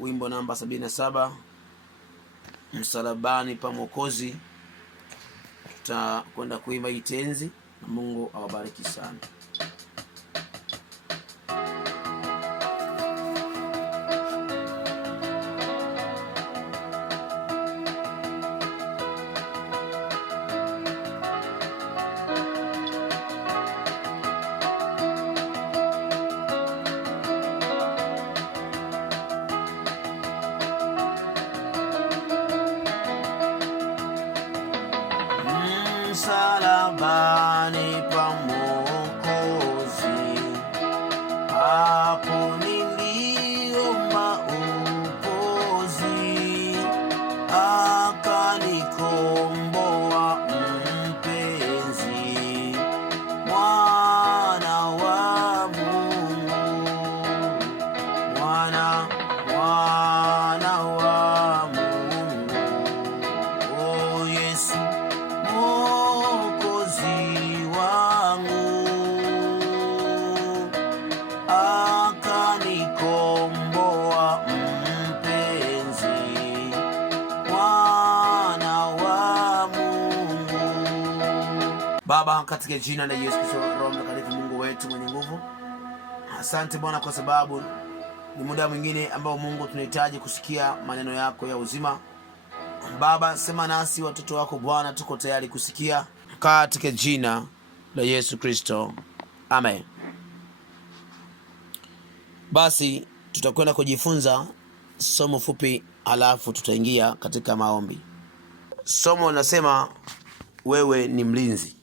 wimbo namba 77, msalabani pa Mwokozi. Tutakwenda kuimba itenzi na Mungu awabariki sana. Msalabani pa Mwokozi, hapo niliomba upozi, akanikomboa mpenzi, mwana wa Mungu, mwana wa Mungu, oh Yesu akanikomboa mpenzi, mwana wa Mungu. Baba, katika jina la Yesu Kristo, Roho Mtakatifu, Mungu wetu mwenye nguvu, asante Bwana kwa sababu ni muda mwingine ambao Mungu tunahitaji kusikia maneno yako ya uzima. Baba, sema nasi watoto wako Bwana, tuko tayari kusikia katika jina la Yesu Kristo. Amen. Basi tutakwenda kujifunza somo fupi, alafu tutaingia katika maombi. Somo linasema wewe ni mlinzi.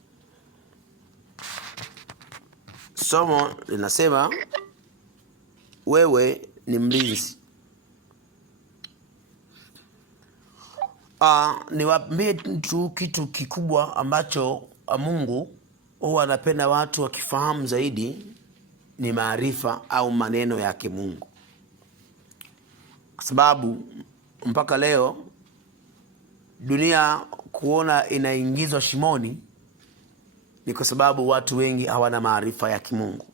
Somo linasema wewe ni mlinzi. Niwaambie tu kitu kikubwa ambacho Mungu huwa anapenda watu wakifahamu zaidi, ni maarifa au maneno yake Mungu. Kwa sababu mpaka leo dunia kuona inaingizwa shimoni ni kwa sababu watu wengi hawana maarifa ya kimungu.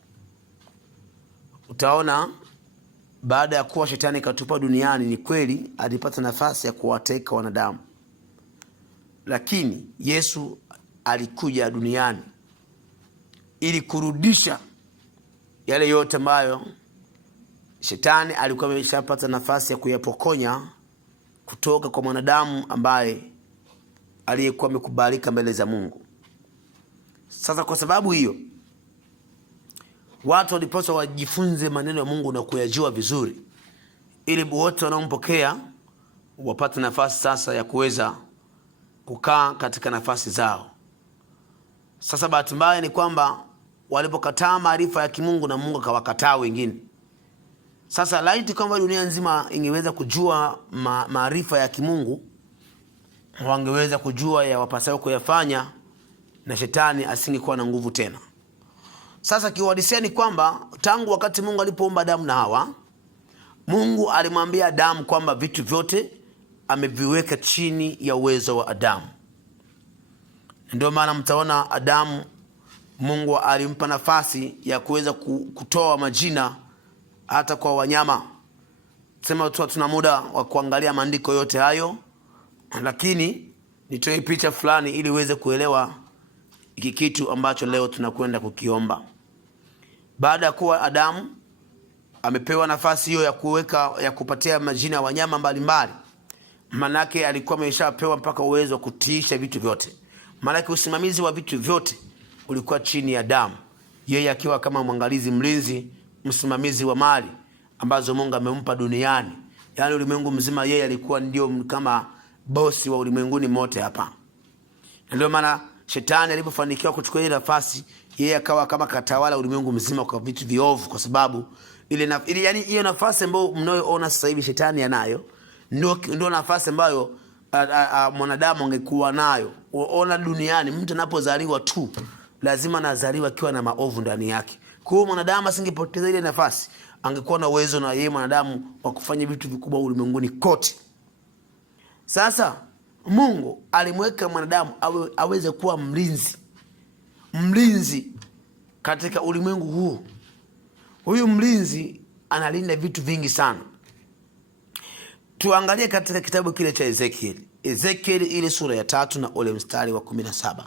Utaona baada ya kuwa shetani katupa duniani, ni kweli alipata nafasi ya kuwateka wanadamu, lakini Yesu alikuja duniani ili kurudisha yale yote ambayo shetani alikuwa ameshapata nafasi ya kuyapokonya kutoka kwa mwanadamu ambaye aliyekuwa amekubalika mbele za Mungu. Sasa kwa sababu hiyo, watu walipaswa wajifunze maneno ya Mungu na kuyajua vizuri, ili wote wanaompokea wapate nafasi sasa ya kuweza kukaa katika nafasi zao. Sasa bahati mbaya ni kwamba walipokataa maarifa ya kimungu, na Mungu akawakataa wengine. Sasa laiti kwamba dunia nzima ingeweza kujua maarifa ya kimungu, wangeweza kujua ya wapasayo kuyafanya, na shetani asingekuwa na nguvu tena. Sasa kiuhalisia ni kwamba tangu wakati Mungu alipoumba Adamu na Hawa, Mungu alimwambia Adamu kwamba vitu vyote ameviweka chini ya uwezo wa Adamu. Ndio maana mtaona Adamu, Mungu alimpa nafasi ya kuweza kutoa majina hata kwa wanyama. Sema tuna muda wa kuangalia maandiko yote hayo, lakini nitoe picha fulani ili uweze kuelewa hiki kitu ambacho leo tunakwenda kukiomba. Baada ya kuwa Adamu amepewa nafasi hiyo ya kupatia majina ya wanyama mbalimbali, manake alikuwa ameshapewa mpaka uwezo wa kutiisha vitu vyote. Manake usimamizi wa vitu vyote ulikuwa chini ya Adamu, yeye akiwa kama mwangalizi, mlinzi, msimamizi wa mali ambazo Mungu amempa duniani. Yaani ulimwengu mzima, yeye alikuwa ndio kama bosi wa ulimwenguni mote hapa. Ndio maana shetani alipofanikiwa kuchukua ile nafasi, yeye akawa kama katawala ulimwengu mzima kwa vitu viovu, kwa sababu yani hiyo nafasi ambayo mnayoona sasa hivi shetani anayo, ndio nafasi ambayo mwanadamu angekuwa nayo. Ona duniani, mtu anapozaliwa tu lazima nazaliwa akiwa na maovu ndani yake. Kwa hiyo mwanadamu asingepoteza ile nafasi, angekuwa na uwezo na yeye mwanadamu wa kufanya vitu vikubwa ulimwenguni kote. Sasa Mungu alimweka mwanadamu aweze kuwa mlinzi katika ulimwengu huu. Huyu mlinzi analinda vitu vingi sana. Tuangalie katika kitabu kile cha Ezekieli ile sura ya 3 na ule mstari wa 17.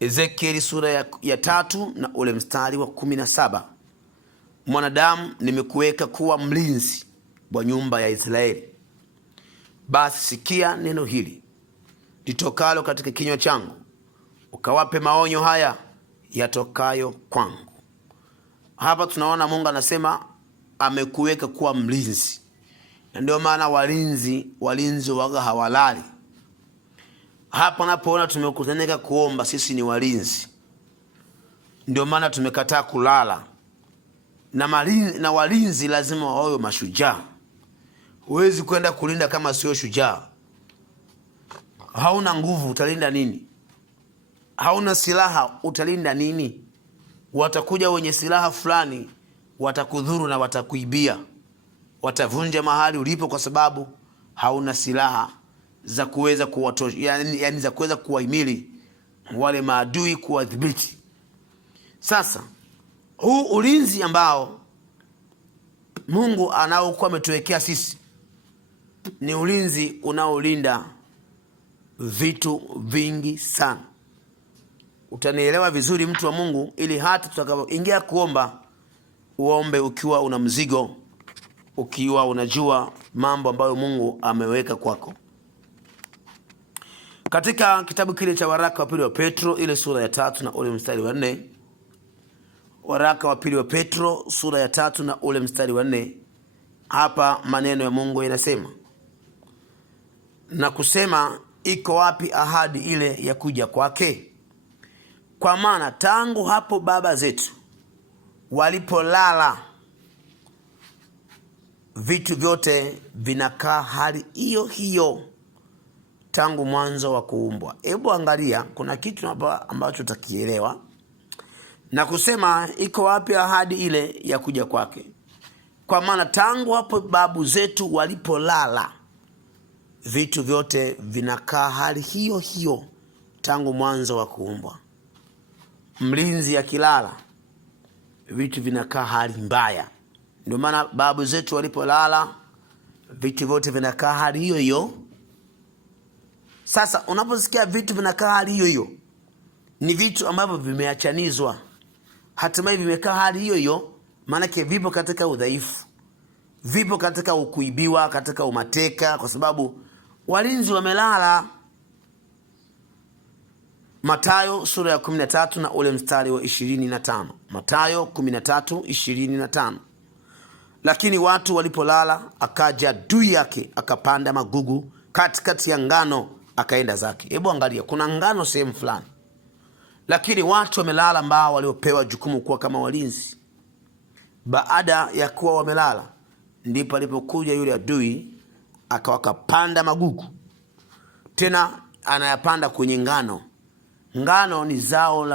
Ezekieli sura ya 3 na ule mstari wa 17. Mwanadamu, nimekuweka kuwa mlinzi wa nyumba ya Israeli. Basi sikia neno hili litokalo katika kinywa changu, ukawape maonyo haya yatokayo kwangu. Hapa tunaona Mungu anasema amekuweka kuwa mlinzi. Na ndio maana walinzi waga hawalali. Hapa napoona tumekutanika kuomba, sisi ni walinzi. Ndio maana tumekataa kulala. Na walinzi lazima wawe mashujaa. Huwezi kwenda kulinda kama sio shujaa. Hauna nguvu, utalinda nini? Hauna silaha, utalinda nini? Watakuja wenye silaha fulani, watakudhuru na watakuibia. Watavunja mahali ulipo kwa sababu hauna silaha za kuweza yani za kuweza kuwahimili wale maadui, kuwadhibiti. Sasa huu ulinzi ambao Mungu anaokuwa ametuwekea sisi ni ulinzi unaolinda vitu vingi sana. Utanielewa vizuri, mtu wa Mungu, ili hata tutakapoingia kuomba, uombe ukiwa una mzigo, ukiwa unajua mambo ambayo Mungu ameweka kwako. Katika kitabu kile cha waraka wa pili wa Petro ile sura ya 3 na ule mstari wa 4. Waraka wa pili wa Petro sura ya 3 na ule mstari wa 4. Hapa maneno ya Mungu yanasema, na kusema, iko wapi ahadi ile ya kuja kwake? Kwa maana tangu hapo baba zetu walipolala, vitu vyote vinakaa hali hiyo hiyo tangu mwanzo wa kuumbwa. Hebu angalia, kuna kitu ambacho utakielewa. Na kusema, iko wapi ahadi ile ya kuja kwake? Kwa maana tangu hapo babu zetu walipolala, vitu vyote vinakaa hali hiyo hiyo tangu mwanzo wa kuumbwa. Mlinzi akilala, vitu vinakaa hali mbaya. Ndio maana babu zetu walipolala, vitu vyote vinakaa hali hiyo hiyo. Sasa unaposikia vitu vinakaa hali hiyo hiyo, ni vitu ambavyo vimeachanizwa, hatimaye vimekaa hali hiyo hiyo. Maana vipo katika udhaifu, vipo katika ukuibiwa, katika umateka, kwa sababu walinzi wamelala. Mathayo sura ya 13 na ule mstari wa 25. Mathayo 13:25. Lakini watu walipolala, akaja adui yake, akapanda magugu katikati ya ngano, akaenda zake. Hebu angalia, kuna ngano sehemu fulani, lakini watu wamelala ambao waliopewa jukumu kuwa kama walinzi. Baada ya kuwa wamelala, ndipo alipokuja yule adui, akapanda magugu. Tena anayapanda kwenye ngano. Ngano ni zao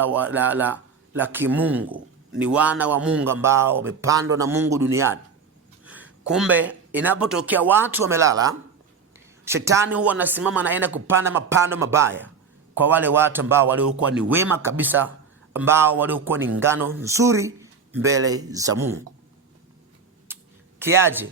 la kimungu, ni wana wa Mungu ambao wamepandwa na Mungu duniani. Kumbe inapotokea watu wamelala, shetani huwa anasimama, naenda kupanda mapando mabaya kwa wale watu ambao waliokuwa ni wema kabisa, ambao waliokuwa ni ngano nzuri mbele za Mungu. Kiaje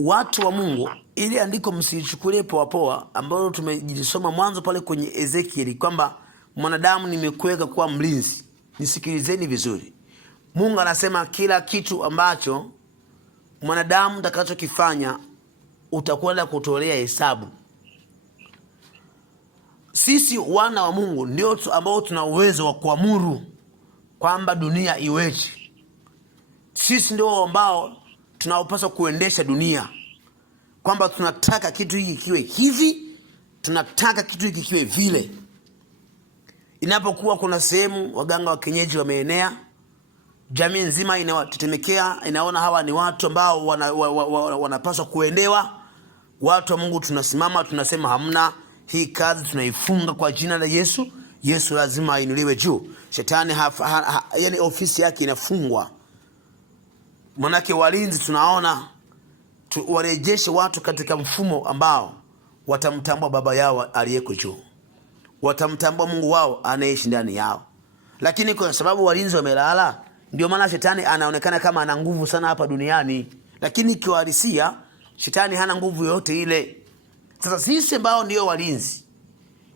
watu wa Mungu, ili andiko msichukulie poa poa, ambalo tumejisoma mwanzo pale kwenye Ezekieli kwamba mwanadamu nimekuweka kuwa mlinzi. Nisikilizeni vizuri. Mungu anasema kila kitu ambacho mwanadamu utakachokifanya utakwenda kutolea hesabu. Sisi wana wa Mungu ndio ambao tuna uwezo wa kuamuru kwamba dunia iweje. Sisi ndio ambao tunaopaswa kuendesha dunia, kwamba tunataka kitu hiki kiwe hivi, tunataka kitu hiki kiwe vile. Inapokuwa kuna sehemu waganga wa kienyeji wameenea, jamii nzima inawatetemekea, inaona hawa ni watu ambao wanapaswa kuendewa. Watu wa Mungu tunasimama, tunasema hamna, hii kazi tunaifunga kwa jina la Yesu. Yesu lazima ainuliwe juu. Shetani yani ofisi yake inafungwa. Manake walinzi tunaona warejeshe watu katika mfumo ambao watamtambua baba yao aliyeko juu, watamtambua Mungu wao anayeishi ndani yao. Lakini kwa sababu walinzi wamelala, ndio maana shetani anaonekana kama ana nguvu sana hapa duniani, lakini kiuhalisia shetani hana nguvu yoyote ile. Sasa sisi ambao ndio walinzi,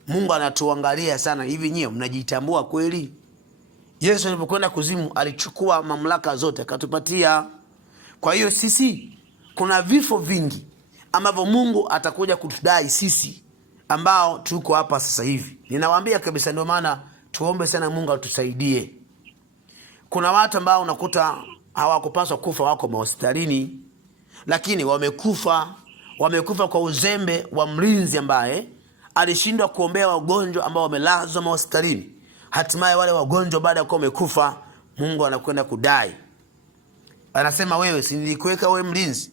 Mungu anatuangalia sana, hivi nyie mnajitambua kweli? Yesu alipokwenda kuzimu alichukua mamlaka zote akatupatia. Kwa hiyo sisi kuna vifo vingi ambavyo Mungu atakuja kutudai sisi ambao tuko hapa sasa hivi. Ninawaambia kabisa, ndio maana tuombe sana Mungu atusaidie. Kuna watu ambao unakuta hawakupaswa kufa, wako hospitalini, lakini wamekufa kwa uzembe wa mlinzi ambaye alishindwa kuombea wagonjwa ambao wamelazwa hospitalini. Hatimaye wale wagonjwa baada ya kuwa wamekufa, Mungu anakwenda kudai. Anasema, wewe si nilikuweka wewe mlinzi?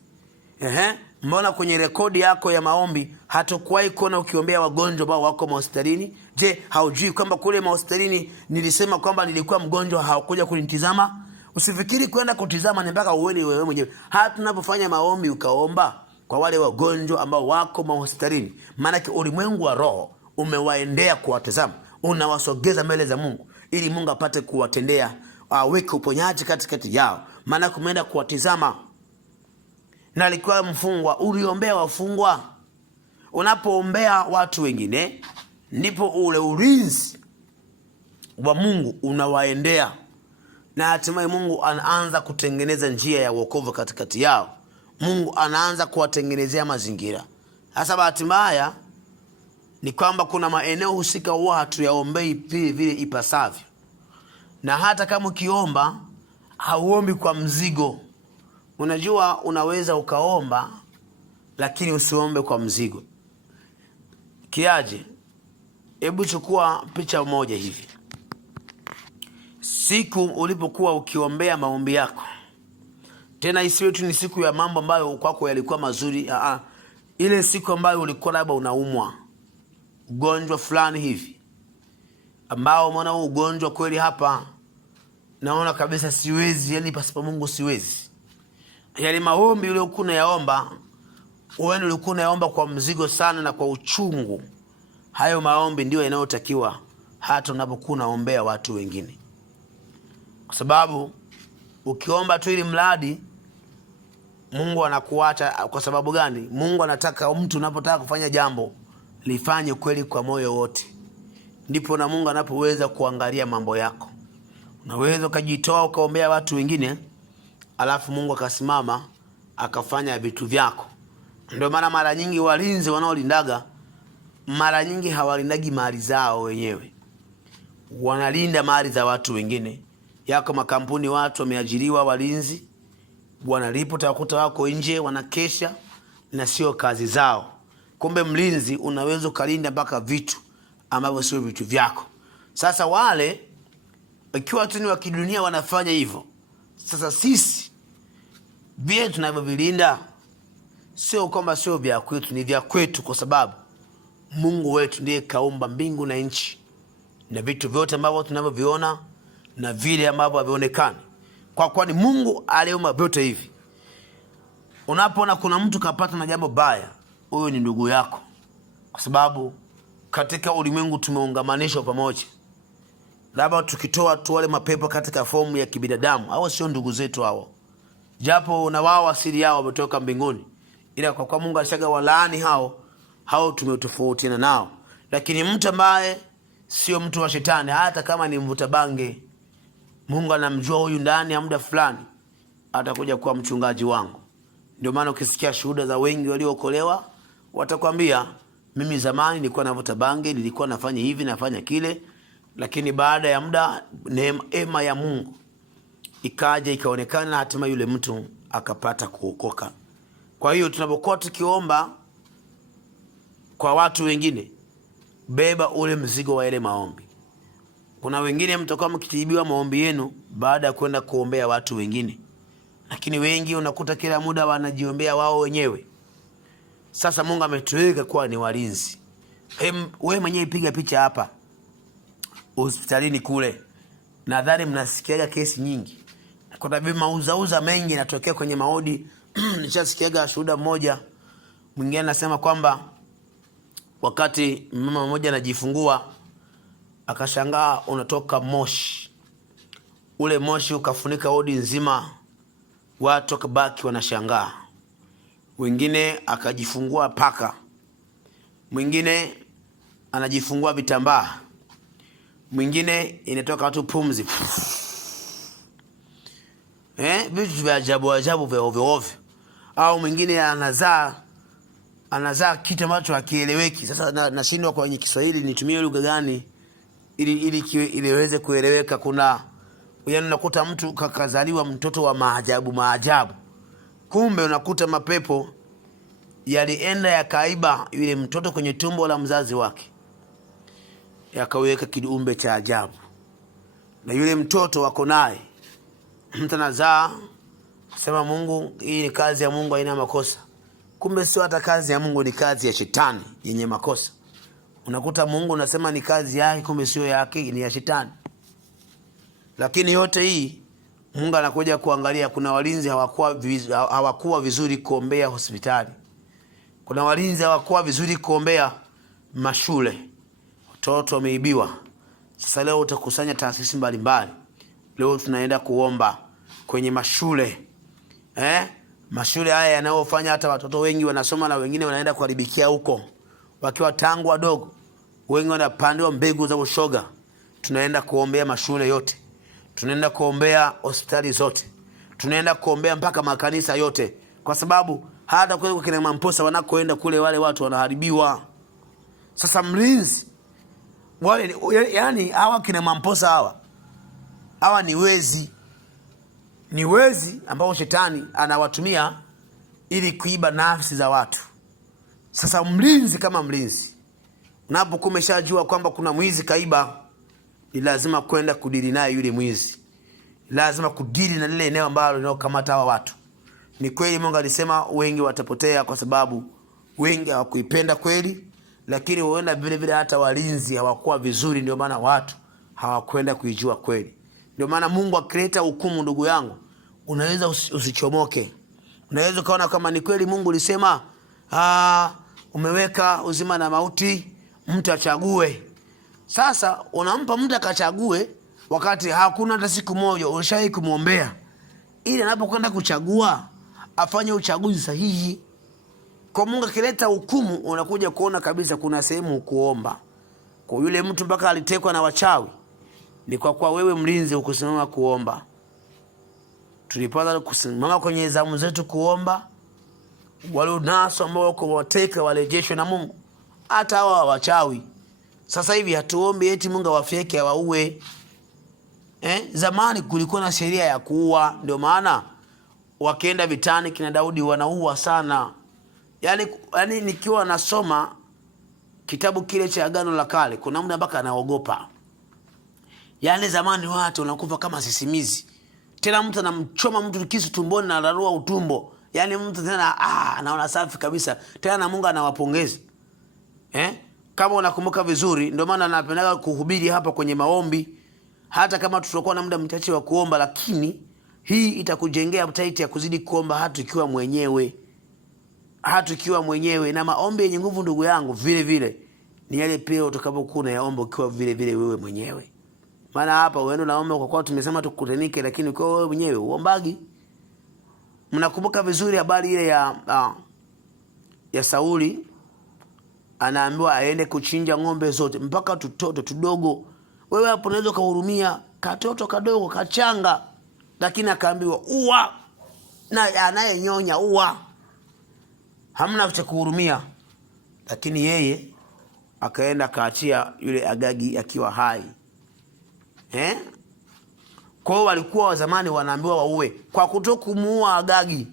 Mbona kwenye rekodi yako ya maombi hatakuwahi kuona ukiombea wagonjwa ambao wako hospitalini? Je, haujui kwamba kule hospitalini nilisema kwamba nilikuwa mgonjwa, hawakuja kunitizama? Usifikiri kwenda kutizama ni mpaka uone wewe mwenyewe. Hata tunapofanya maombi ukaomba kwa wale wagonjwa ambao wako hospitalini, maana ulimwengu wa roho umewaendea kuwatazama, unawasogeza mbele za Mungu ili Mungu apate kuwatendea, aweke uponyaji katikati yao, maana kumeenda kuwatizama. Na alikuwa mfungwa, uliombea wafungwa. Unapoombea watu wengine, ndipo ule ulinzi wa Mungu unawaendea, na hatimaye Mungu anaanza kutengeneza njia ya wokovu katikati yao. Mungu anaanza kuwatengenezea mazingira. Sasa bahati mbaya ni kwamba kuna maeneo husika huwa hatuyaombei vile ipasavyo, na hata kama ukiomba hauombi kwa mzigo. Unajua, unaweza ukaomba lakini usiombe kwa mzigo. Kiaje? Hebu chukua picha moja hivi. Siku ulipokuwa ukiombea maombi yako, tena isiwe tu ni siku ya mambo ambayo kwako yalikuwa mazuri. Ile siku ambayo ulikuwa labda unaumwa ugonjwa fulani hivi, ambao umeona ugonjwa kweli, hapa naona kabisa siwezi, yani pasipo Mungu siwezi. Yale maombi uliokuwa unayaomba, wewe ulikuwa unayaomba kwa mzigo sana na kwa uchungu. Hayo maombi ndio yanayotakiwa hata unapokuwa unaombea watu wengine. Kwa sababu ukiomba tu ili mradi, Mungu anakuacha. Kwa sababu gani? Mungu anataka mtu unapotaka kufanya jambo lifanye kweli kwa moyo wote. Ndipo na Mungu anapoweza kuangalia mambo yako. Unaweza ukajitoa ukaombea watu wengine, alafu Mungu akasimama akafanya vitu vyako. Ndio maana mara nyingi walinzi wanaolindaga, mara nyingi hawalindagi mali zao wenyewe, wanalinda mali za watu wengine. Yako makampuni watu wameajiriwa walinzi, wanalipo, utakuta wako nje wanakesha na sio kazi zao. Kumbe mlinzi unaweza ukalinda mpaka vitu ambavyo sio vitu vyako. Sasa wale ikiwa tu ni wa kidunia wanafanya hivyo, sasa sisi vile tunavyovilinda sio kwamba sio vya kwetu, ni vya kwetu, kwa sababu Mungu wetu ndiye kaumba mbingu na nchi na vitu vyote ambavyo tunavyoviona na vile ambavyo havionekani. Kwani Mungu aliumba vyote hivi. Unapoona kuna mtu kapata na jambo baya, huyo ni ndugu yako, kwa sababu katika ulimwengu tumeungamanishwa pamoja. Labda tukitoa tu wale mapepo katika fomu ya kibinadamu, hao sio ndugu zetu hao, japo na wao asili yao wametoka mbinguni, ila kwa Mungu alishaga walaani hao tumetofautiana nao. Lakini mtu ambaye sio mtu wa shetani, hata kama ni mvuta bange, Mungu anamjua huyu ndani ya muda fulani atakuja kuwa mchungaji wangu. Ndio maana ukisikia shuhuda za wengi waliookolewa, watakwambia, mimi zamani nilikuwa navuta bange, nilikuwa nafanya hivi nafanya kile, lakini baada ya muda neema ya Mungu ikaja ikaonekana, hatima yule mtu akapata kuokoka. Kwa hiyo tunapokuwa tukiomba kwa watu wengine, beba ule mzigo wa ile maombi. Kuna wengine mtakuwa mkitibiwa maombi yenu baada ya kwenda kuombea watu wengine, lakini wengi unakuta kila muda wanajiombea wao wenyewe. Sasa Mungu ametuweka kuwa ni walinzi. Wewe mwenyewe piga picha hapa hospitalini kule, nadhani mnasikiaga kesi nyingi. Kuna mauzauza mengi yanatokea kwenye maodi. Nishasikiaga shuhuda mmoja, mwingine anasema kwamba wakati mama mmoja anajifungua, akashangaa unatoka moshi. Ule moshi ukafunika wodi nzima, Watu wakabaki wanashangaa. Wengine akajifungua paka, mwingine anajifungua vitambaa, mwingine inatoka tu pumzi. Vitu vya ajabu ajabu vya ovyo ovyo. Au mwingine anazaa kitu ambacho hakieleweki. Sasa nashindwa kwenye Kiswahili nitumie lugha gani ili iweze kueleweka. Kuna yaani unakuta mtu kakazaliwa mtoto wa maajabu. Kumbe unakuta mapepo yalienda yakaiba yule mtoto kwenye tumbo la mzazi wake, yakaweka kiumbe cha ajabu, na yule mtoto wako naye. Mtu anazaa sema Mungu, hii ni kazi ya Mungu, haina makosa. Kumbe sio hata kazi ya Mungu, ni kazi ya shetani yenye makosa. Unakuta Mungu unasema ni kazi yake, kumbe sio yake, ni ya shetani. Lakini yote hii Mungu anakuja kuangalia. Kuna walinzi hawakuwa vizuri kuombea hospitali. Kuna walinzi hawakuwa vizuri kuombea mashule. Watoto wameibiwa. Sasa leo utakusanya taasisi mbalimbali. Leo tunaenda kuomba kwenye mashule. Mashule haya yanayofanya hata watoto wengi wanasoma na wengine wanaenda kuharibikia huko. Wakiwa tangu wadogo, wengi wanapandiwa mbegu za ushoga. Tunaenda kuombea mashule yote. Tunaenda kuombea hospitali zote. Tunaenda kuombea mpaka makanisa yote. Kwa sababu hata kwa kina Mamposa wanakoenda kule, wale watu wanaharibiwa. Sasa mlinzi wale, yani hawa kina Mamposa hawa ni wezi. Ni wezi ambao shetani anawatumia ili kuiba nafsi za watu. Sasa mlinzi kama mlinzi, unapokuwa umeshajua kwamba kuna mwizi kaiba, ni lazima kwenda kudili naye yule mwizi. Lazima kudili na lile eneo ambalo linaokamata hawa watu. Ni kweli Mungu alisema wengi watapotea kwa sababu wengi hawakuipenda kweli, lakini huenda vile vile hata walinzi hawakuwa vizuri, ndio maana watu hawakwenda kuijua kweli. Ndio maana Mungu akileta hukumu, ndugu yangu, unaweza usichomoke. Unaweza kaona kama ni kweli Mungu alisema umeweka uzima na mauti, mtu achague. Sasa unampa mtu akachague wakati hakuna hata siku moja ulishawahi kumuombea ili anapokwenda kuchagua afanye uchaguzi sahihi. Kwa Mungu akileta hukumu, unakuja kuona kabisa kuna sehemu kuomba. Kwa yule mtu mpaka alitekwa na wachawi, ni kwa kuwa wewe mlinzi ukusimama kuomba. Tulipaswa kusimama kwenye zamu zetu kuomba. Wale naso ambao wako wateka warejeshwe na Mungu. Hata hawa wachawi sasa hivi hatuombi eti Mungu awafyeke awaue. Zamani kulikuwa na sheria ya kuua, ndio maana wakienda vitani kina Daudi wanaua sana. Yani nikiwa nasoma kitabu kile cha Agano la Kale, kuna muda mpaka anaogopa. Yani zamani watu wanakufa kama sisimizi. Tena mtu anamchoma mtu kisu tumboni na anarua utumbo. Yani mtu tena anaona safi kabisa. Tena na Mungu anawapongeza. Kama unakumbuka vizuri, ndio maana napenda kuhubiri hapa kwenye maombi. Hata kama tutakuwa na muda mchache wa kuomba, lakini hii itakujengea appetite ya kuzidi kuomba hata ukiwa mwenyewe. Hata ukiwa mwenyewe. Na maombi yenye nguvu, ndugu yangu, vile vile ni yale pia utakapokuwa unayaomba ukiwa vile vile wewe mwenyewe. Maana hapa wewe unaomba kwa kuwa tumesema tukutanike, lakini ukiwa wewe mwenyewe uombagi. Mnakumbuka vizuri habari ile ya Sauli, anaambiwa aende kuchinja ng'ombe zote mpaka tutoto tudogo. Wewe hapo unaweza kuhurumia katoto kadogo kachanga, lakini akaambiwa ua, na anayenyonya ua. Hamna cha kuhurumia. Lakini yeye akaenda kaachia yule Agagi akiwa hai. Kwa hiyo walikuwa wa zamani wanaambiwa waue. Kwa kutokumuua Agagi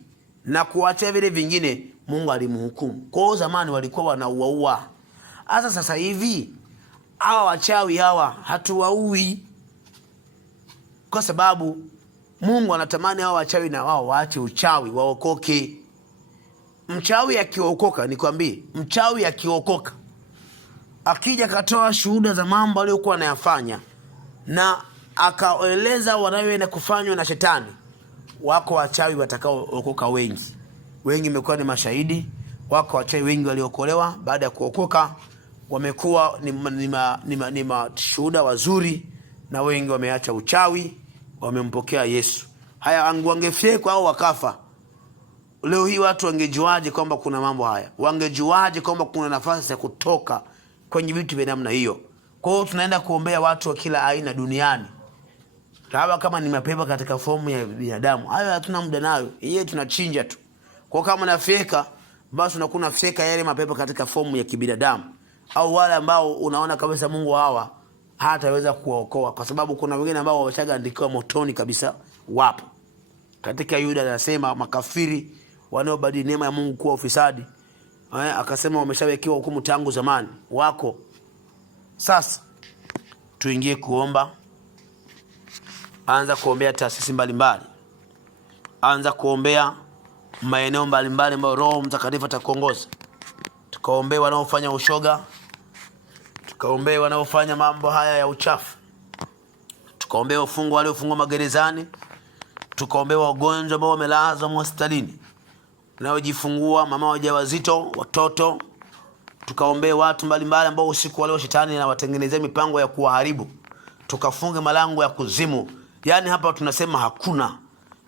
na kuacha vile vingine, Mungu alimhukumu. Kwa hiyo zamani walikuwa wanauaua. Sasa hivi hawa wachawi hawa hatuwaui, kwa sababu Mungu anatamani hawa wachawi na wao waache uchawi, waokoke. Mchawi akiokoka, nikwambie, mchawi akiokoka, akija katoa shuhuda za mambo aliyokuwa anayafanya na akaeleza wanayoenda kufanywa na shetani, wako wachawi watakaookoka wengi. Wengi wamekuwa ni mashahidi. Wako wachawi wengi waliokolewa baada ya kuokoka, wamekuwa ni mashuhuda wazuri, na wengi wameacha uchawi, wamempokea Yesu. haya wangefyekwa au wakafa, leo hii watu wangejuaje kwamba kuna mambo haya? Wangejuaje kwamba kuna nafasi ya kutoka kwenye vitu vya namna hiyo? Kwa hiyo tunaenda kuombea watu wa kila aina duniani. Labda kama ni mapepo katika fomu ya binadamu, hayo hatuna muda nayo, yeye tunachinja tu. Kwa kama nafyeka, basi unakuwa unafyeka yale mapepo katika fomu ya kibinadamu, au wale ambao unaona kabisa Mungu hawa hataweza kuokoa, kwa sababu kuna wengine ambao wameshaandikiwa motoni kabisa. Wapo katika Yuda, anasema makafiri wanaobadili neema ya Mungu kuwa ufisadi, akasema wameshawekewa hukumu tangu zamani. Wako sasa, tuingie kuomba. Anza kuombea taasisi mbalimbali, anza kuombea maeneo mbalimbali ambayo Roho Mtakatifu atakuongoza. Tukaombea wanaofanya ushoga, tukaombea wanaofanya mambo haya ya uchafu, tukaombea wafungwa waliofungwa magerezani, tukaombea wagonjwa ambao wamelazwa hospitalini, wanaojifungua, mama wajawazito, watoto. Tukaombea watu mbalimbali ambao usiku wa leo shetani anawatengenezea mipango ya kuwaharibu. Tukafunge malango ya kuzimu. Yaani hapa tunasema hakuna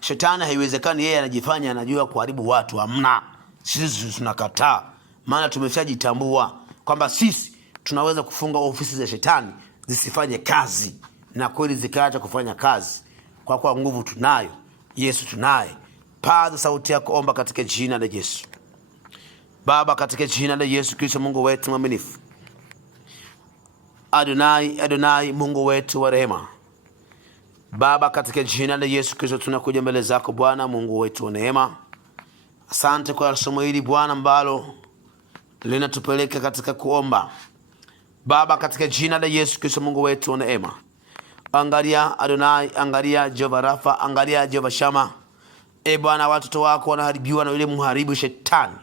shetani, haiwezekani yeye anajifanya anajua kuharibu watu. Hamna. Sisi tunakataa, maana tumeshajitambua kwamba sisi tunaweza kufunga ofisi za shetani zisifanye kazi, na kweli zikaacha kufanya kazi, kwa kuwa nguvu tunayo, Yesu tunaye. Paza sauti yako, omba katika jina la Yesu. Baba, katika jina la Yesu Kristo, Mungu wetu mwaminifu, Adonai, Adonai, Mungu wetu wa rehema. Baba, katika jina la Yesu Kristo tunakuja mbele zako Bwana Mungu wetu wa neema. Asante kwa somo hili Bwana ambalo linatupeleka katika kuomba. Baba, katika jina la Yesu Kristo Mungu wetu wa neema, angalia Adonai, angalia Jehova Rafa, angalia Jehova Shama. Bwana, watoto wako wanaharibiwa na yule mharibu shetani.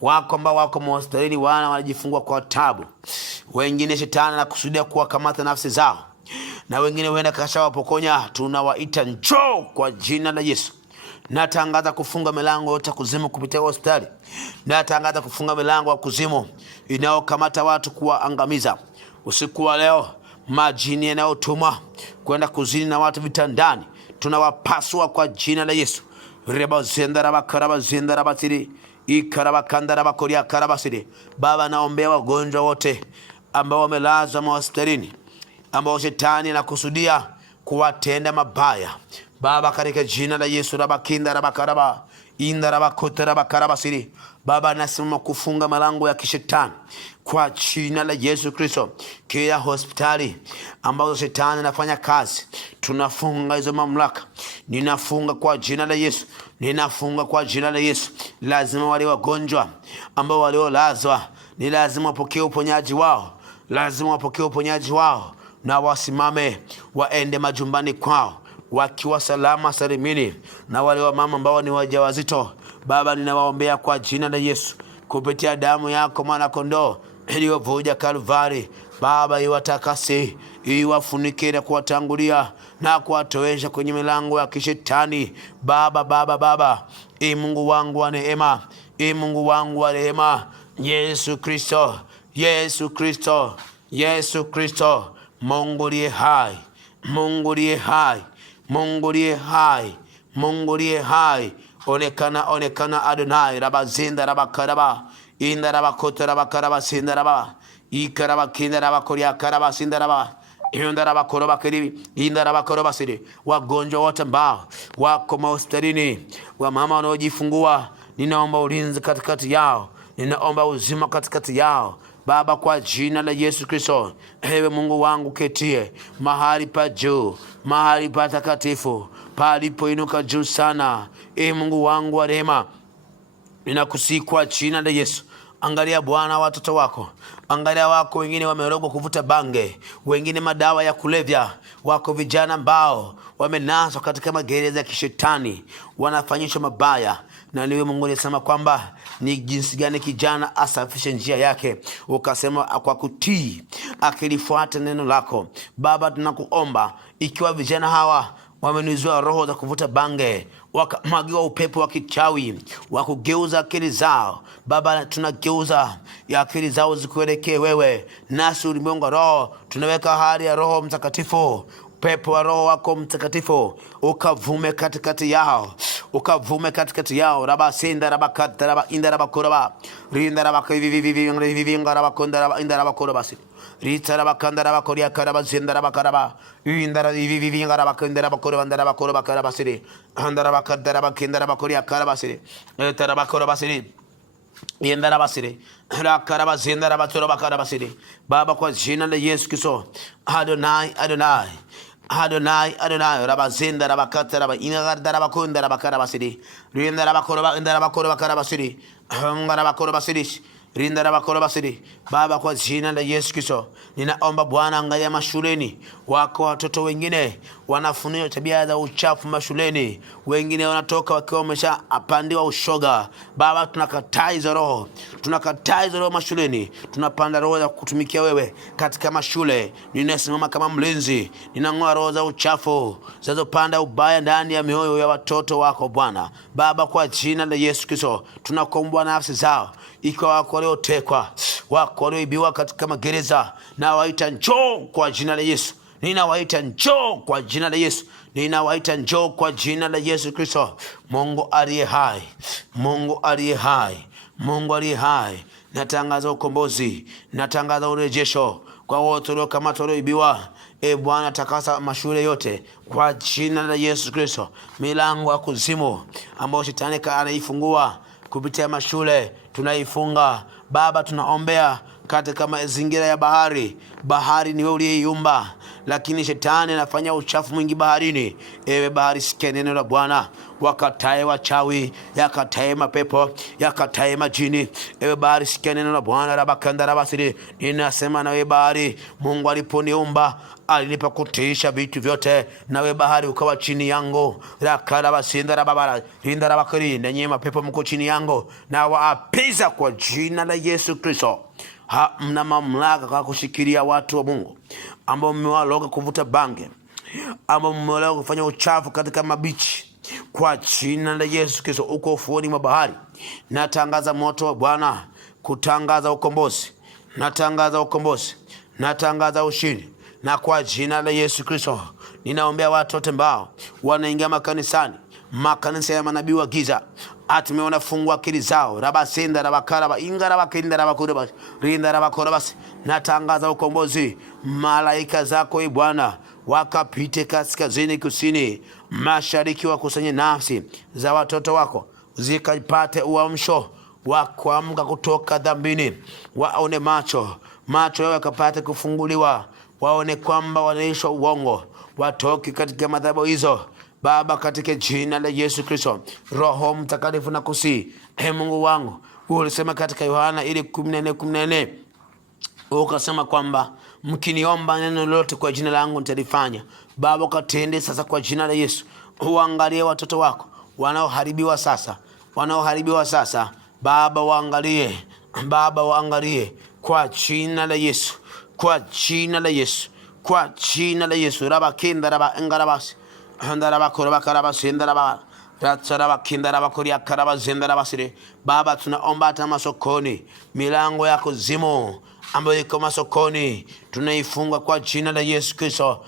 Wako ambao wako hospitalini, wana wanajifungua kwa taabu. Wengine shetani anakusudia kuwakamata nafsi zao, na wengine huenda kashawapokonya. Tunawaita njoo kwa jina la Yesu. Natangaza kufunga milango yote kuzimu kupitia hospitali. Natangaza kufunga milango ya kuzimu inayokamata watu kuwaangamiza. Usiku wa leo, majini yanayotumwa kwenda kuzini na watu vitandani, tunawapasua kwa jina la Yesu. Reba zenda raba karaba zenda raba tiri ikaraba kanda raba koria karaba siri. Baba, naombea wagonjwa wote ambao wamelazwa hospitalini, ambao shetani anakusudia kuwatenda mabaya. Baba, katika jina la Yesu, raba kinda raba karaba inda raba kota raba karaba siri. Baba, nasema kufunga malango ya kishetani kwa jina la Yesu Kristo. Kila hospitali ambazo shetani anafanya kazi, tunafunga hizo mamlaka. Ninafunga kwa jina la Yesu, ninafunga kwa jina la Yesu. Lazima wale wagonjwa ambao waliolazwa, ni lazima wapokee uponyaji wao, lazima wapokee uponyaji wao, na wasimame waende majumbani kwao wakiwa salama salimini. Na wale wa mama ambao ni wajawazito, Baba, ninawaombea kwa jina la Yesu, kupitia damu yako mwana kondoo iliyovuja Kalvari. Baba, iwatakase, iwafunike na kuwatangulia na kuwatoesha kwenye milango ya kishetani. Baba, Mungu wangu wa neema, Mungu wangu wa rehema, Yesu Kristo, Yesu Kristo, Yesu Kristo, Mungu aliye hai, Mungu aliye hai, Mungu aliye hai, Mungu aliye hai. Onekana, onekana Adonai. Raba zinda raba karaba inda raba kota raba karaba sinda raba ikaraba kinda raba koria karaba sinda raba inda raba koroba kiri inda raba koroba siri. Wagonjwa wote ambao wako hospitalini, wa mama wanaojifungua, ninaomba ulinzi katikati yao, ninaomba uzima katikati yao. Baba, kwa jina la Yesu Kristo, ewe Mungu wangu, ketie mahali pa juu, mahali pa takatifu, palipoinuka juu sana. Mungu wangu wa rehema, ninakusihi kwa jina la Yesu, angalia Bwana watoto wako, angalia wako wengine wamerogwa kuvuta bange, wengine madawa ya kulevya. Wako vijana ambao wamenaswa katika magereza ya kishetani, wanafanyishwa mabaya. Na niwe Mungu alisema kwamba ni jinsi gani kijana asafishe njia yake, ukasema kwa kutii akilifuata neno lako. Baba, tunakuomba ikiwa vijana hawa wamenuizwa roho za kuvuta bange, wakamwagiwa upepo wa kichawi wa kugeuza akili zao, Baba, tunageuza ya akili zao zikuelekee wewe. Nasi ulimwengu roho tunaweka hali ya Roho Mtakatifu Pepo wa Roho wako Mtakatifu ukavume katikati yao, ukavume katikati yao. Raba senda raba kata raba inda raba koraba rinda raba vivinga raba konda raba inda raba koraba si rita raba kanda raba koria karaba senda raba karaba inda raba vivinga raba konda raba koraba inda raba koraba karaba si anda raba kanda raba kinda raba koria karaba si eta raba koraba si yendara basiri rakaraba zindara batoroba karabasiri. Baba, kwa jina la Yesu Kristo, Adonai Adonai Adonai Adonai rabazinda rabakata raba inagarda rabakunda rabakarabasiri rinda rabakoroba inda rabakoroba karabasiri ngara bakorobasiri rinda rabakorobasiri. Baba, kwa jina la Yesu Kristo, ninaomba Bwana, angalia mashuleni wako watoto wengine wanafunua tabia za uchafu mashuleni, wengine wanatoka wakiwa wameshapandiwa ushoga. Baba, tunakataa hizo roho, tunakataa hizo roho mashuleni, tunapanda roho za kutumikia wewe katika mashule. Ninasimama kama mlinzi, ninang'oa roho za uchafu zinazopanda ubaya ndani ya mioyo ya watoto wako Bwana. Baba, kwa jina la Yesu Kristo, tunakomboa nafsi zao, ikiwa wako waliotekwa, wako walioibiwa katika magereza, na waita njoo kwa jina la Yesu. Ninawaita njoo kwa jina la Yesu. Ninawaita njoo kwa jina la Yesu Kristo. Mungu aliye hai, Mungu aliye hai, Mungu aliye hai, natangaza ukombozi, natangaza urejesho kwa wote waliokamatwa, walioibiwa. Bwana, takasa mashule yote kwa jina la Yesu Kristo. Milango ya kuzimu ambayo shetani anaifungua kupitia mashule tunaifunga. Baba, tunaombea katika mazingira ya bahari. Bahari ni wewe uliyeiumba, lakini shetani anafanya uchafu mwingi baharini. Ewe bahari, sikia neno la Bwana. Wakatae wachawi, yakatae mapepo, yakatae majini. Ewe bahari, sikia neno la Bwana. Rabakanda rabasiri. Ninasema na wewe bahari, Mungu aliponiumba alinipa kutiisha vitu vyote, na wewe bahari ukawa chini yangu. Rakarabasinda rababara hinda rabakari, nenye mapepo mko chini yangu, na waapiza kwa jina la Yesu Kristo. Hamna mamlaka kwa kushikilia watu wa Mungu ambao mmewaloga kuvuta bange, ambao mmewaloga kufanya uchafu katika mabichi. Kwa jina la Yesu Kristo, uko ufuoni mwa bahari, natangaza moto wa Bwana kutangaza ukombozi, natangaza ukombozi, natangaza ushindi. Na kwa jina la Yesu Kristo, ninaombea watu wote ambao wanaingia makanisani, makanisa ya manabii wa giza, atume wanafungua akili zao. Rabasenda rabakaraba ingara bakinda rabakuraba rinda rabakorabas. Natangaza ukombozi. Malaika zako Bwana wakapite kaskazini, kusini, mashariki, wakusanye nafsi za watoto wako zikapate uamsho wa kuamka kutoka dhambini. Waone macho yao yakapate kufunguliwa, waone kwamba wanaishwa uongo, watoki katika madhabahu hizo. Baba, katika jina la Yesu Kristo, Roho Mtakatifu nakusihi, Mungu wangu, ulisema katika Yohana 14:14 ukasema kwamba mkiniomba neno lolote kwa jina langu nitalifanya. Baba, katende sasa kwa jina la Yesu. Uangalie watoto wako wanaoharibiwa sasa, Baba, waangalie, Baba, waangalie kwa jina la Yesu, kwa jina la Yesu, kwa jina la Yesu. Raba kinda raba engarabasi handaraba koraba karaba sendaraba ratsaraba kinda raba koria karaba zendaraba sire. Baba, tunaomba hata masokoni, milango ya kuzimu ambayo iko masokoni tunaifunga kwa jina la Yesu Kristo.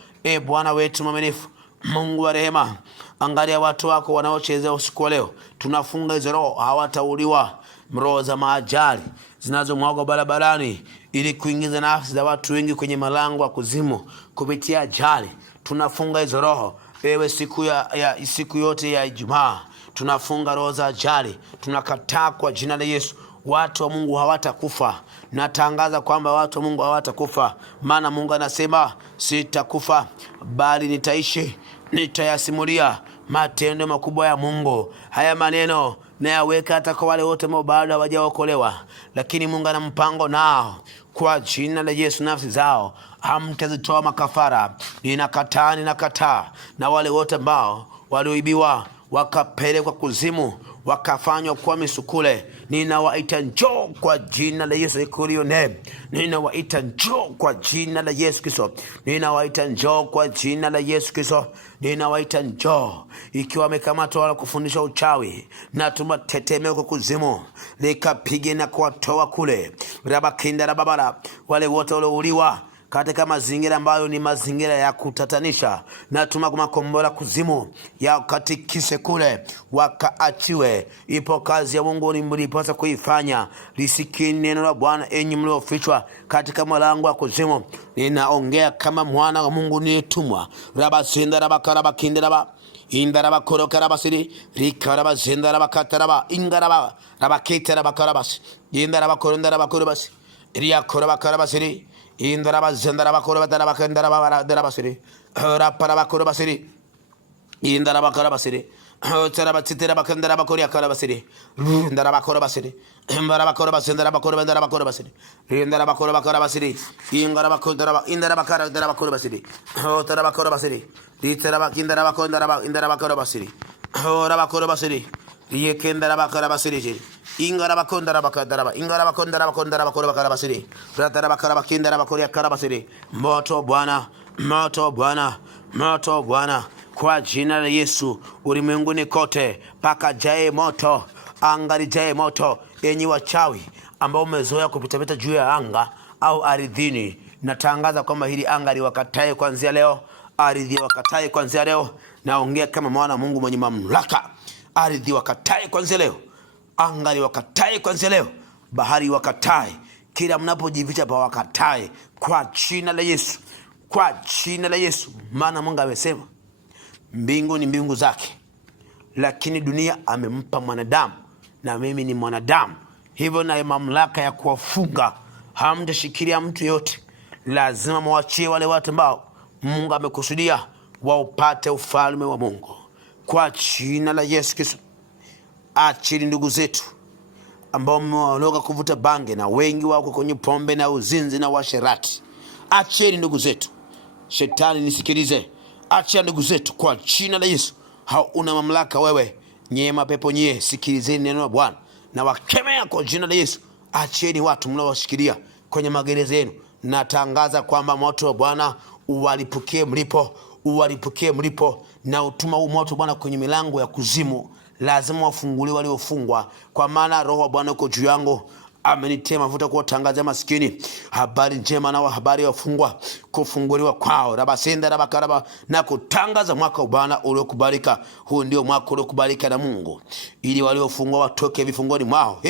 Bwana wetu mwaminifu, Mungu wa rehema, angalia watu wako wanaochezea usiku wa leo. Tunafunga hizo roho, hawatauliwa. Roho za maajali zinazomwaga barabarani ili kuingiza nafsi za watu wengi kwenye malango ya kuzimu kupitia ajali, tunafunga hizo roho. Ewe siku yote ya Ijumaa tunafunga roho za ajali, tunakataa kwa jina la Yesu. Watu wa Mungu hawatakufa. Natangaza kwamba watu wa Mungu hawatakufa, maana Mungu anasema sitakufa bali nitaishi, nitayasimulia matendo makubwa ya Mungu. Haya maneno nayaweka hata kwa wale wote ambao bado hawajaokolewa, lakini Mungu ana mpango nao. Kwa jina la Yesu, nafsi zao hamtazitoa makafara. Ninakataa na wale wote ambao walioibiwa wakapelekwa kuzimu, wakafanywa kuwa misukule. Ninawaita njoo kwa jina la Yesu Kristo. Ninawaita njoo kwa jina la Yesu Kristo. Ninawaita njoo kwa jina la Yesu Kristo. Ninawaita njoo. Ikiwa wamekamatwa wala kufundisha uchawi, na tumatetemeko kuzimu likapige na kuwatoa kule. Rabakinda rababara, wale wote waliouliwa katika mazingira ambayo ni mazingira ya kutatanisha. Natuma makombora kuzimu ya katikise kule, wakaachiwe. Ipo kazi ya Mungu ni mlipasa kuifanya. Lisikini neno la Bwana enyi mliofichwa katika malango ya kuzimu. Ninaongea kama mwana wa Mungu niyetumwa. Rabasinda rabakaraba kinderaba indaraba korokarabasiri rikaraba zindaraba kataraba ingaraba rabakitera bakarabas indaraba korondaraba korobas ria koraba karabasiri indaraba zindaraba korobatara kandaraba darabasiri raparaba korobasiri indaraba karabasiri taraba titera bakandaraba koria karabasiri indaraba korobasiri indaraba korobasindara korobandara korobasiri indaraba koroba karabasiri ingaraba kondaraba indaraba karabasiri korobasiri taraba korobasiri Ritaraba kindaraba kondaraba indaraba korobasiri raba korobasiri yekendaraba karabasiri ingaraba kondaraba kadaraba ingaraba kondaraba koroba karabasiri rataraba karaba kindaraba koria karabasiri. Moto Bwana, moto Bwana, moto Bwana, kwa jina la Yesu. Ulimwenguni kote paka jae moto, anga lijae moto. Enyi wachawi ambao umezoea kupita juu ya anga au ardhini, natangaza kwamba hili anga liwakatae kuanzia leo. Ardhi wakatae kuanzia leo. Naongea kama mwana Mungu mwenye mamlaka. Ardhi wakatae kuanzia leo. Anga wakatae kuanzia leo. Bahari wakatae. Kila mnapojificha pa wakatae kwa jina la Yesu. Kwa jina la Yesu. Maana Mungu amesema mbingu ni mbingu zake, lakini dunia amempa mwanadamu, na mimi ni mwanadamu. Hivyo na mamlaka ya kuwafunga. Hamtashikilia mtu yote. Lazima mwachie wale watu ambao Mungu amekusudia waupate ufalme wa Mungu. Kwa jina la Yesu Kristo. Achili ndugu zetu ambao mmewaloga kuvuta bange, na wengi wako kwenye pombe na uzinzi na washerati. Achili ndugu zetu. Shetani nisikilize. Achia ndugu zetu kwa jina la Yesu. Hauna mamlaka wewe. Nyie mapepo nyie, sikilizeni neno la Bwana na wakemea kwa jina la Yesu. Achieni watu mnaowashikilia kwenye magereza yenu. Natangaza kwamba moto wa Bwana uwalipukie mlipo, uwalipukie mlipo, na utuma huu moto Bwana kwenye milango ya kuzimu. Lazima wafunguliwe waliofungwa, kwa maana Roho wa Bwana uko juu yangu. Amenitia mafuta kuwatangazia maskini habari njema, na habari ya wafungwa kufunguliwa kwao. Rabasenda rabakaraba, na kutangaza mwaka wa Bwana uliokubalika. Huu ndio mwaka uliokubalika na Mungu, ili waliofungwa watoke vifungoni mwao.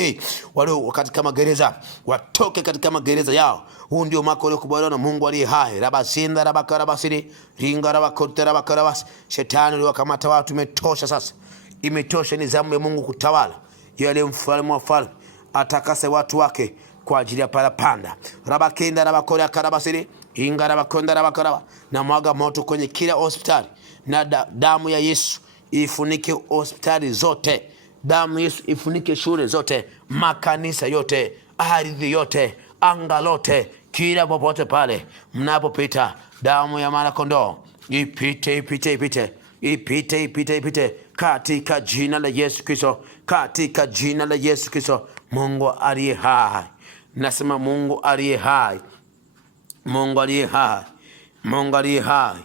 Walio katika magereza watoke katika magereza yao. Huu ndio mwaka uliokubalika na Mungu aliye hai. Rabasenda rabakarabasiri ringa rabakotera rabakarabas. Shetani uliwakamata watu, imetosha sasa. Imetosha. Ni zamu ya Mungu kutawala. Yale mfalme wa falme atakase watu wake kwa ajili ya parapanda. Rabakenda rabakoria karabasiri inga rabakonda rabakaraba. Na mwaga moto kwenye kila hospitali, na damu ya Yesu ifunike hospitali zote. Damu Yesu ifunike shule zote, makanisa yote, ardhi yote, anga lote, kila popote pale mnapopita. Damu ya mwana kondoo ipite, ipite, ipite, ipite, ipite, ipite, katika jina la Yesu Kristo, katika jina la Yesu Kristo. Mungu aliye hai. Nasema Mungu aliye hai. Mungu aliye hai. Mungu aliye hai.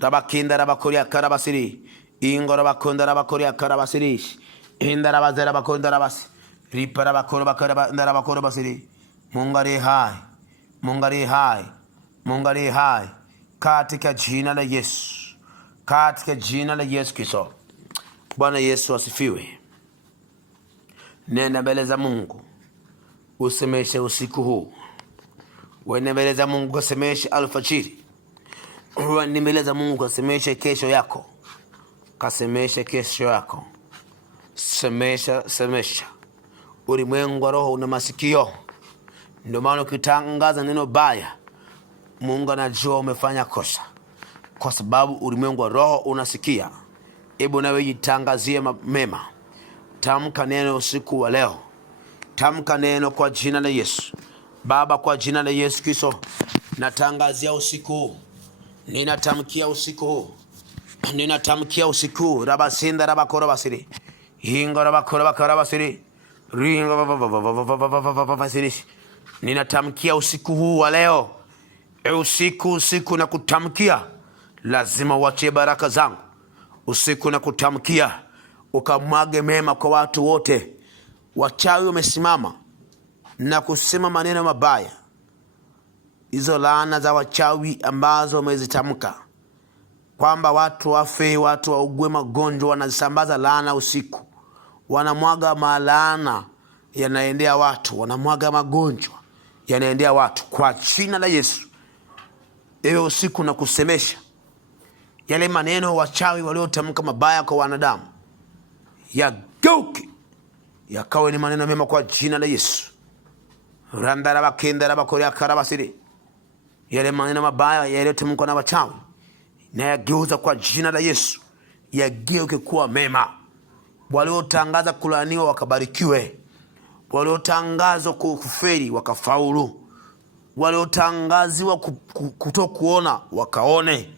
Rabakinda rabakoria karabasiri ingo rabakonda rabakoria karabasiri inda rabazera bakonda rabasi ripa rabakora bakaraba inda rabakora basiri. Mungu aliye hai. Mungu aliye hai. Mungu aliye hai, katika jina la Yesu, katika jina la Yesu Kristo. Bwana Yesu asifiwe. Nenda mbele za Mungu usemeshe usiku huu. Wende mbele za Mungu usemeshe alfajiri. Wende mbele za Mungu usemeshe kesho yako. Kasemeshe kesho yako. Semesha, semesha. Ulimwengu wa roho una masikio. Ndio maana ukitangaza neno baya, Mungu anajua umefanya kosa, kwa sababu ulimwengu wa roho unasikia. Hebu nawe jitangazie mema. Tamka neno usiku wa leo. Tamka neno kwa jina la Yesu. Baba, kwa jina la Yesu Kristo, natangazia usiku huu. Ninatamkia usiku huu. Ninatamkia usiku huu. Rabasinda rabakora basiri. Hinga rabakora bakara basiri. Ringa basiri. Ninatamkia usiku huu wa leo. Usiku na kutamkia. Lazima uache baraka zangu. Usiku na kutamkia. Ukamwage mema kwa watu wote. Wachawi wamesimama na kusema maneno mabaya hizo laana za wachawi ambazo wamezitamka kwamba watu wafe, watu waugue magonjwa, wanazisambaza laana usiku, wanamwaga malaana yanaendea watu, wanamwaga magonjwa yanaendea watu. Kwa jina la Yesu, ewe usiku na kusemesha yale maneno wachawi waliotamka mabaya kwa wanadamu yageuke yakawe ni maneno mema kwa jina la Yesu. Randaraba kendaraba korea karabasiri, yale maneno mabaya yaliyotamkwa na wachawi na yageuza kwa jina la Yesu, yageuke kuwa mema. Waliotangaza kulaaniwa wakabarikiwe, waliotangaza kufeli wakafaulu, waliotangaziwa kutokuona wakaone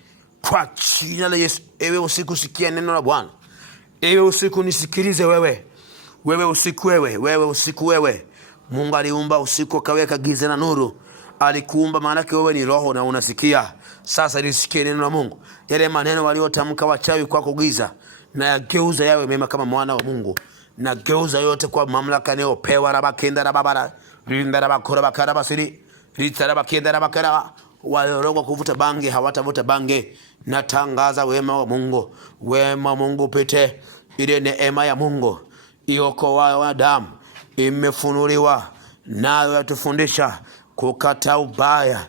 kwa jina la Yesu. Ewe usiku sikia neno la Bwana. Ewe usiku nisikilize wewe. Wewe usiku wewe usiku wewe. Mungu aliumba usiku akaweka giza na nuru. Alikuumba maana yake wewe ni roho na unasikia. Sasa nisikie neno la Mungu. Yale maneno waliotamka wachawi kwako giza, na yageuza yawe mema kama mwana wa Mungu. Na geuza yote kwa mamlaka niliyopewa. Rabakenda rababara, rinda rabakora bakara basiri, rita rabakenda rabakara. Waliorogwa kuvuta bange hawatavuta bange. Natangaza wema wa Mungu. Wema wa Mungu pete. Ile neema ya Mungu iokoa wanadamu imefunuliwa, nayo yatufundisha kukata ubaya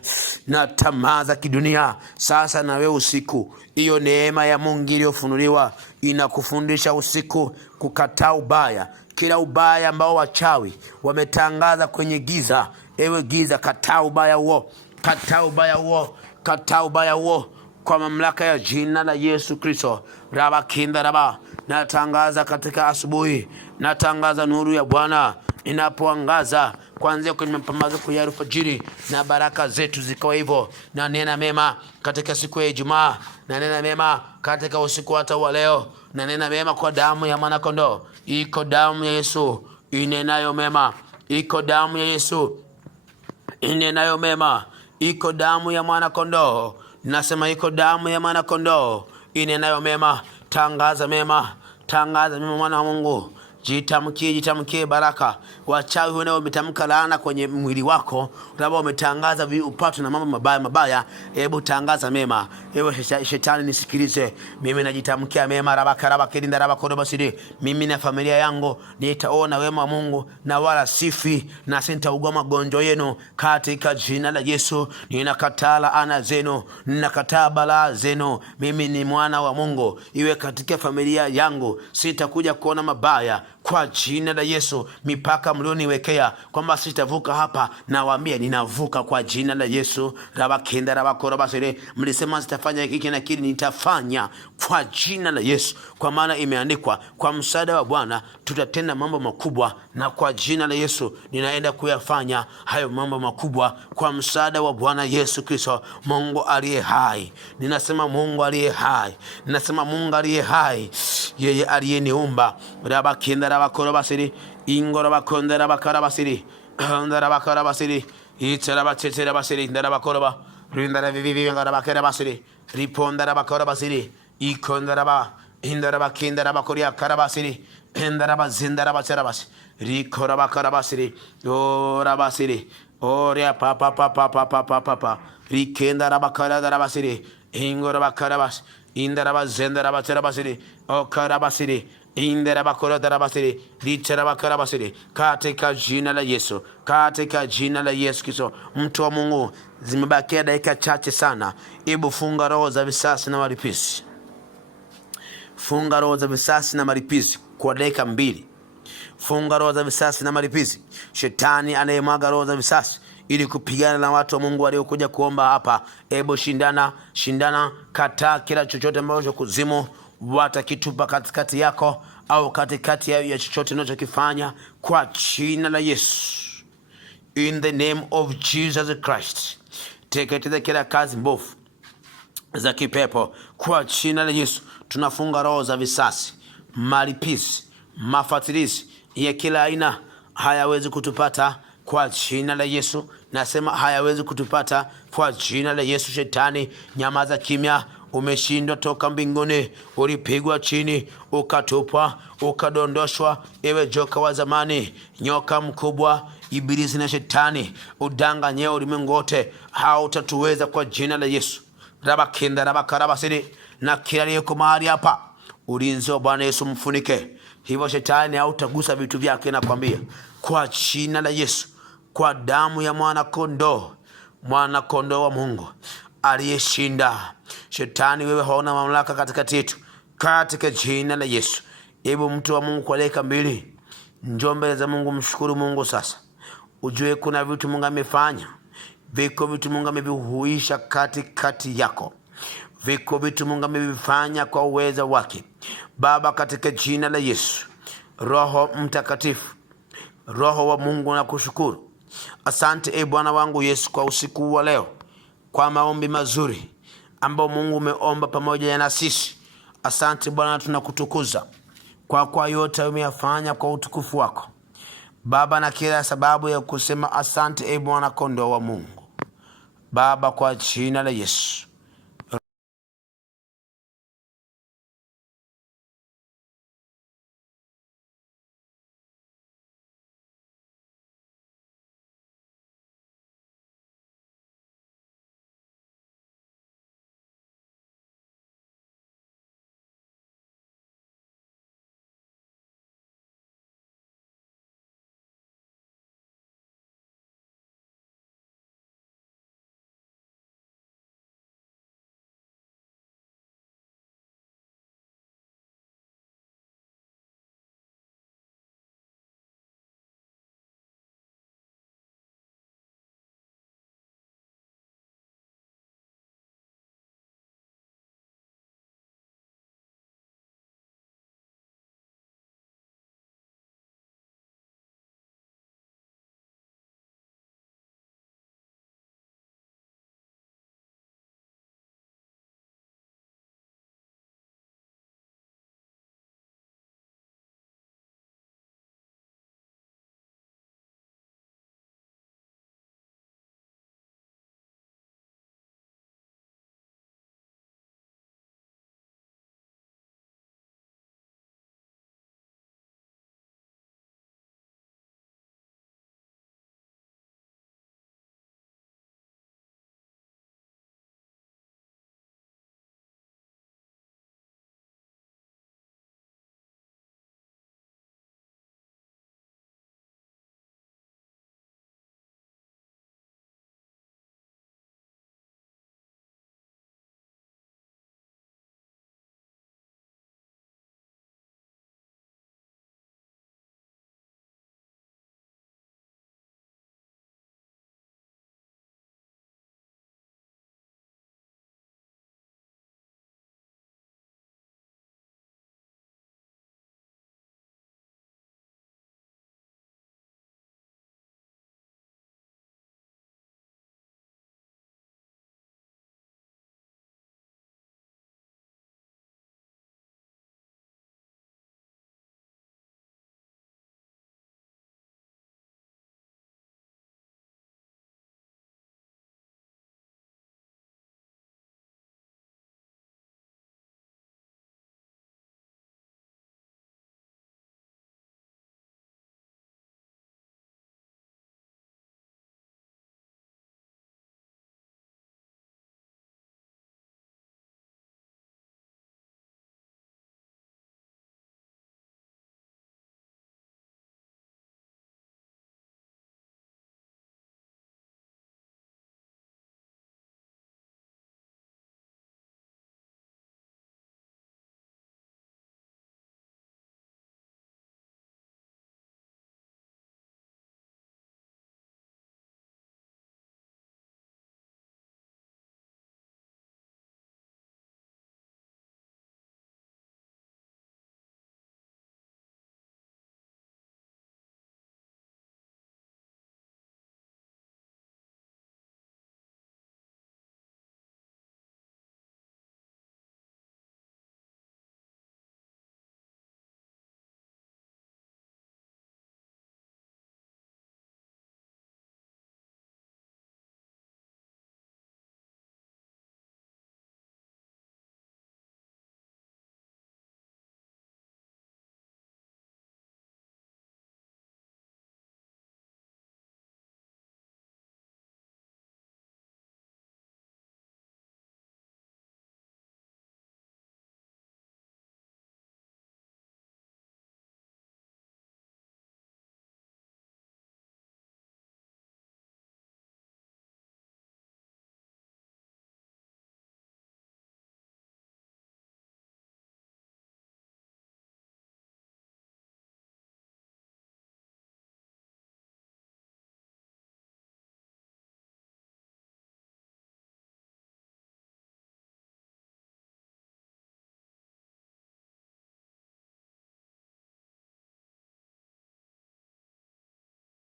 na tamaa za kidunia. Sasa na wewe usiku, hiyo neema ya Mungu iliyofunuliwa inakufundisha usiku kukata ubaya. Kila ubaya ambao wachawi wametangaza kwenye giza, ewe giza, kata ubaya huo, kata ubaya huo, kata ubaya huo kwa mamlaka ya jina la Yesu Kristo. Raba kinda raba. Natangaza katika asubuhi, natangaza nuru ya Bwana inapoangaza kuanzia kwenye mapambazuko ya alfajiri, na baraka zetu zikawa hivyo. Na nena mema katika siku ya Ijumaa, na nena mema katika usiku hata wa leo, na nena mema kwa damu ya mwana kondoo. Iko damu ya Yesu inenayo mema, iko damu ya Yesu inenayo mema, iko damu ya mwana kondoo. Nasema iko damu ya mwana kondoo inenayo mema. Tangaza mema, tangaza mema mwana wa Mungu. Jitamkie baraka. Wachawi wao wametamka laana kwenye mwili wako, labda wametangaza upatu na mambo mabaya. Hebu tangaza mema. Ewe shetani nisikilize, mimi najitamkia mema. Rabaka kirinda rabako basiri. Mimi na familia yangu nitaona wema wa Mungu, na wala sifi, na sitaugua magonjwa yenu katika jina la Yesu. Ninakataa laana zenu, ninakataa balaa zenu. Mimi ni mwana wa Mungu. Iwe katika familia yangu sitakuja kuona mabaya kwa jina la Yesu. Mipaka mlioniwekea kwamba sitavuka hapa, na waambia ninavuka kwa jina la Yesu. Rabakenda rabakora basire. Mlisema sitafanya hiki na kile, nitafanya kwa jina la Yesu, kwa maana imeandikwa, kwa msaada wa Bwana tutatenda mambo makubwa, na kwa jina la Yesu ninaenda kuyafanya hayo mambo makubwa kwa msaada wa Bwana Yesu Kristo, Mungu aliye hai. Ninasema Mungu aliye hai, ninasema Mungu aliye hai, yeye aliyeniumba. Rabakenda rabakora basiri, ingora bakondera bakara basiri, ndara bakara basiri, itera batera basiri, ndara bakora rindara vivi ngara bakara basiri, ripondara bakara basiri, ikondara ba indara bakindara bakoria karabasiri, endara bazindara batera bas, rikora bakara basiri, ora basiri, oria papa rikendara bakara dara basiri, ingora bakara bas, indara bazendara batera basiri, o karabasiri, indara bakora dara basiri, litera bakara basiri, katika jina la Yesu, katika jina la Yesu Kristo. Mtu wa Mungu, zimebakia dakika chache sana. Hebu funga roho za visasi na malipizi. Funga roho za visasi na malipizi kwa dakika 2. Funga roho za visasi na malipizi. Shetani anayemwaga roho za visasi ili kupigana na watu wa Mungu waliokuja kuomba hapa, hebu shindana, kataa kila chochote ambacho kuzimu watakitupa katikati yako au katikati ya chochote unachokifanya kwa jina la Yesu. In the name of Jesus Christ. Teketeza kila kazi mbovu za kipepo kwa jina la Yesu. Tunafunga roho za visasi, malipizi, mafatilizi ya kila aina, hayawezi kutupata kwa jina la Yesu. Nasema hayawezi kutupata kwa jina la Yesu. Shetani, nyamaza kimya, umeshindwa toka mbinguni, ulipigwa chini, ukatupwa, ukadondoshwa. Ewe joka wa zamani, nyoka mkubwa, Ibilisi na Shetani, udanganyeo ulimwengu wote, hautatuweza kwa jina la Yesu. Rabakinda rabakarabasini, na kila aliyeko mahali hapa, ulinzi wa Bwana Yesu mfunike. Hivyo Shetani hautagusa vitu vyake, nakwambia kwa jina la Yesu, kwa damu ya mwana kondoo wa Mungu aliyeshinda. Shetani, wewe hauna mamlaka katikati yetu, katika jina la Yesu. Hebu mtu wa Mungu kwa dakika 2 njoo mbele za Mungu, mshukuru Mungu sasa. Ujue kuna vitu Mungu amefanya, viko vitu Mungu amevihuisha katikati yako, viko vitu Mungu amevifanya kwa uwezo wake. Baba, katika jina la Yesu, Roho Mtakatifu, Roho wa Mungu, nakushukuru. Asante Bwana wangu Yesu kwa usiku wa leo, kwa maombi mazuri ambao Mungu umeomba pamoja na sisi. Asante Bwana, tunakutukuza kwa yote umeyafanya kwa utukufu wako Baba, na kila sababu ya kusema asante Bwana kondoo wa Mungu. Baba, kwa jina la Yesu,